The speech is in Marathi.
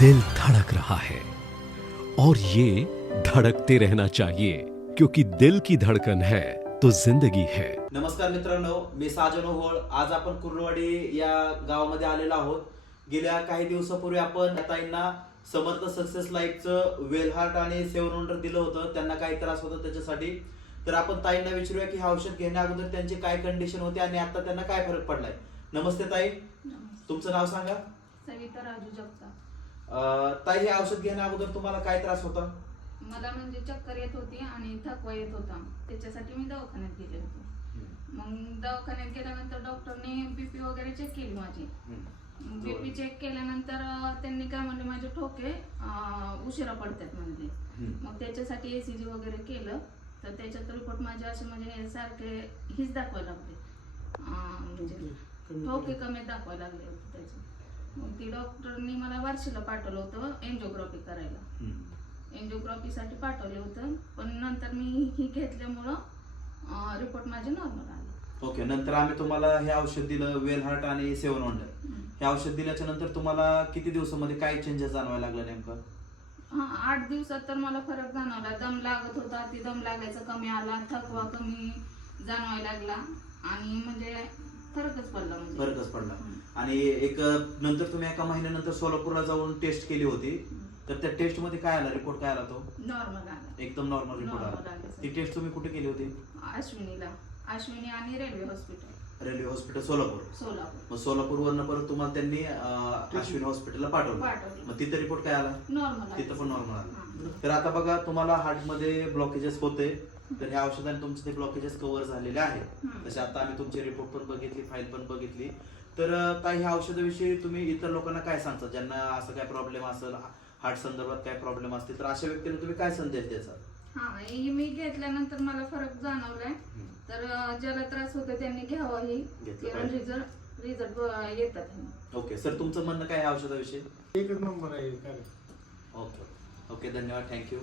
दिल धड़क रहा है और ये धड़कते रहना चाहिए क्योंकि दिल की धड़कन है तो जिंदगी है। नमस्कार मित्रांनो, मी साजन ओहोळ. आज आपण कुर्लवाडी या गावामध्ये आलेलो आहोत. गेल्या काही दिवसापूर्वी आपण या ताईंना समर्थ सक्सेस लाईफचं वेल हार्ट आणि सेवन वंडर दिलं होतं. त्यांना काही त्रास होता त्याच्यासाठी. तर आपण ताईंना विचारूया की हे औषध घेण्या अगोदर त्यांची काय कंडिशन होती आणि आता त्यांना काय फरक पडलाय. नमस्ते ताई. तुमचं नाव सांगा. सविता राजू जगताप. ताई, हे औषध घेण्या अगोदर तुम्हाला काय त्रास होता? मला म्हणजे चक्कर येत होती आणि थकवा येत होता. त्याच्यासाठी मी दवाखान्यात गेले होते. मग दवाखान्यात गेल्यानंतर डॉक्टरने बीपी वगैरे चेक केली माझी. बीपी चेक केल्यानंतर त्यांनी काय म्हणले, माझे ठोके उशिरा पडतात म्हणजे. मग त्याच्यासाठी ECG वगैरे केलं तर त्याच्यात रिपोर्ट माझे असे म्हणजे सारखे हीच दाखवायला लागले, म्हणजे ठोके कमी दाखवायला लागले होते त्याचे. मग ती डॉक्टरनी मला बार्शीला पाठवलं होतं एन्जिओग्राफी करायला. एन्जिओग्राफीसाठी पाठवलं होतं, पण नंतर मी ही घेतल्यामुळं रिपोर्ट माझे नॉर्मल आले. ओके. नंतर आम्ही तुम्हाला हे औषध दिलं, वेल हार्ट आणि सेवन वंडर. हे औषध दिल्याच्या नंतर तुम्हाला किती दिवसामध्ये काय चेंजेस जाणवायला लागलं नेमकं? 8 दिवसात तर मला फरक जाणवला. दम लागत होता, ती दम लागायचा कमी आला, थकवा कमी जाणवायला लागला आणि म्हणजे फरकच पडला. म्हणजे फरकच पडला. आणि एक नंतर तुम्ही एका महिन्यानंतर सोलापूरला जाऊन टेस्ट केली होती, तर त्या टेस्ट मध्ये काय आला, रिपोर्ट काय आला? तो नॉर्मल आला, एकदम नॉर्मल रिपोर्ट आला. ती टेस्ट तुम्ही कुठे केली होती? अश्विनी आणि रेल्वे हॉस्पिटल सोलापूर. मग सोलापूरवरनं परत तुम्हाला त्यांनी अश्विनी हॉस्पिटलला पाठवलं. मग तिथे रिपोर्ट काय आला? नॉर्मल. तिथं पण नॉर्मल आला. तर आता बघा, तुम्हाला हार्ट मध्ये ब्लॉकेजेस होते, तर ह्या औषधाने तुमचे ते ब्लॉकेजेस कव्हर झालेले आहेत. तसे आता आम्ही तुमचे रिपोर्ट पण बघितली, फाईल पण बघितली. तर काही ह्या औषधाविषयी तुम्ही इतर लोकांना काय सांगता, ज्यांना असं काय प्रॉब्लेम असेल, हार्ट संदर्भात काय प्रॉब्लेम असतील, तर अशा व्यक्तीला तुम्ही काय संदेश द्यायचा? ही मी घेतल्यानंतर मला फरक जाणवलाय. तर ज्याला त्रास होतो त्यांनी घ्यावं, ही रिझल्ट येतात. ओके सर, तुमचं म्हणणं काय औषधाविषयी? एकच नंबर आहे. ओके, धन्यवाद, थँक्यू.